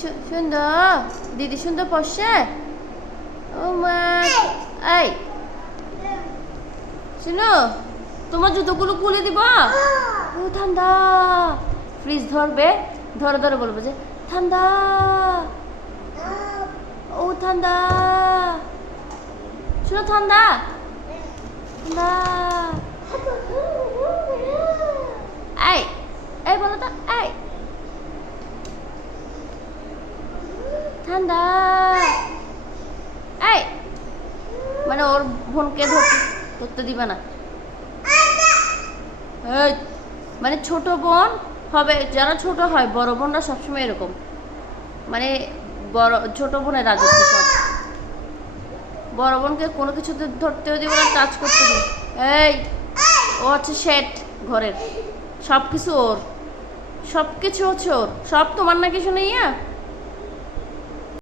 সুন্দর দিদি সুন্দর পড়ছে ও মা এই শুনো তোমার জুতোগুলো খুলে দিবা ও ঠান্ডা ফ্রিজ ধরবে ধরে ধরে বলবো যে ঠান্ডা ও ঠান্ডা শুনো ঠান্ডা ঠান্ডা এই এই বলো তো এই ঠান্ডা এই মানে ওর বোনকে ধরতে দিবে না এই মানে ছোট বোন হবে যারা ছোট হয় বড় বোনরা সবসময় এরকম মানে বড় ছোট বোনের রাজত্ব সব বড় বোনকে কোনো কিছুতে ধরতেও দিবে না টাচ করতে দিবে এই ও হচ্ছে শেট ঘরের সব কিছু ওর সব কিছু হচ্ছে ওর সব তোমার না কিছু নেই